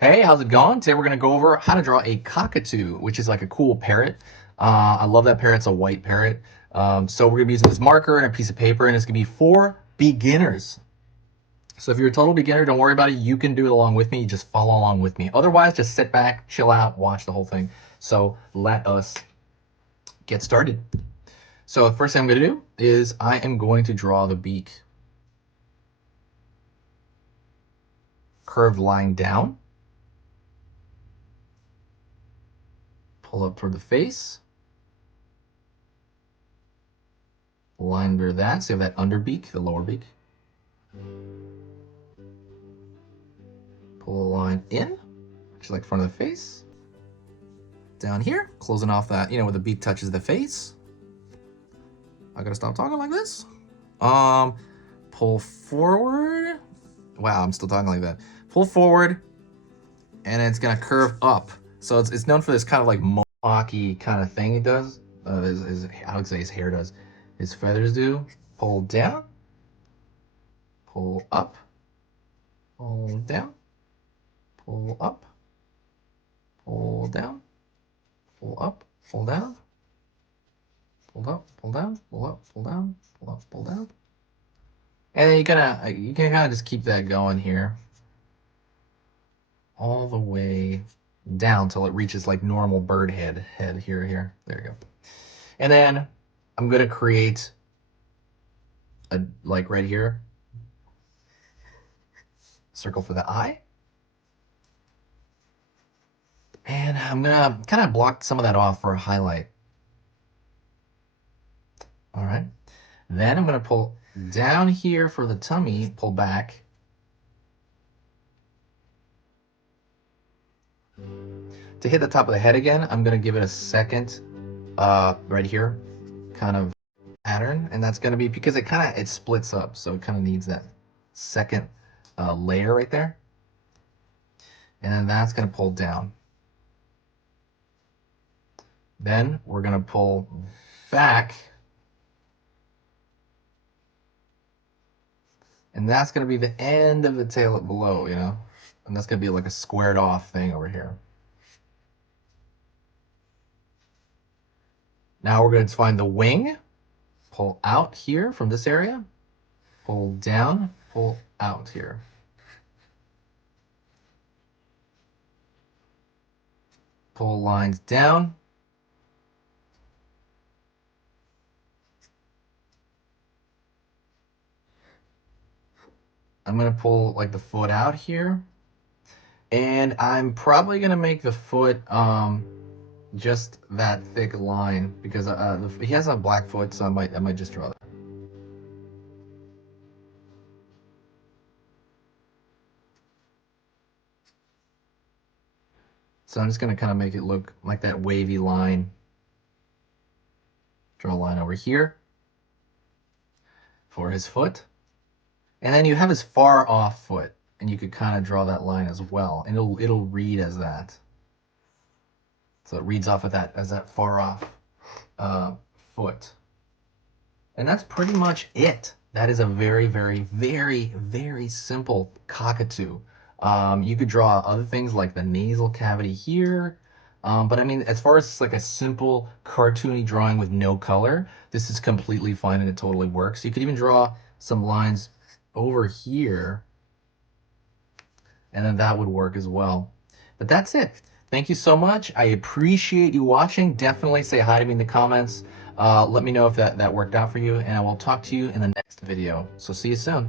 Hey, how's it going? Today we're going to go over how to draw a cockatoo, which is like a cool parrot. I love that parrot. It's a white parrot. So we're going to be using this marker and a piece of paper, and it's going to be for beginners. So if you're a total beginner, don't worry about it. You can do it along with me. Just follow along with me. Otherwise, just sit back, chill out, watch the whole thing. So let us get started. So the first thing I'm going to do is I am going to draw the beak. Curved line down. Pull up toward the face. Line under that, so you have that under beak, the lower beak. Pull a line in, just like front of the face. Down here, closing off that, where the beak touches the face. I gotta stop talking like this. Pull forward. Wow, I'm still talking like that. Pull forward, and it's gonna curve up. So it's known for this kind of like mohawky kind of thing it does. I would say his hair does. His feathers do. Pull down. Pull up. Pull down. Pull up. Pull down. Pull up. Pull down. Pull up. Pull down. Pull up. Pull down. Pull up. Pull down. And then you can kind of just keep that going here, all the way down till it reaches like normal bird head here. There you go. And then I'm gonna create a, like right here, circle for the eye. And I'm gonna kind of block some of that off for a highlight. All right. Then I'm gonna pull down here for the tummy, pull back. To hit the top of the head again, I'm gonna give it a second, right here, kind of pattern, and that's gonna be because it splits up, so it kind of needs that second layer right there. And then that's gonna pull down. Then we're gonna pull back, and that's gonna be the end of the tail below, and that's gonna be like a squared off thing over here. Now we're going to find the wing, pull out here from this area, pull down, pull out here. Pull lines down. I'm going to pull like the foot out here. And I'm probably going to make the foot just that thick line because he has a black foot, so I might just draw that. So I'm just going to kind of make it look like that wavy line. Draw a line over here for his foot. And then you have his far off foot, and you could kind of draw that line as well, and it'll read as that. So it reads off of that as that far off foot. And that's pretty much it. That is a very, very, very, very simple cockatoo. You could draw other things like the nasal cavity here. But I mean, as far as like a simple cartoony drawing with no color, this is completely fine and it totally works. You could even draw some lines over here, and then that would work as well. But that's it. Thank you so much. I appreciate you watching. Definitely say hi to me in the comments. Let me know if that worked out for you, and I will talk to you in the next video. So see you soon.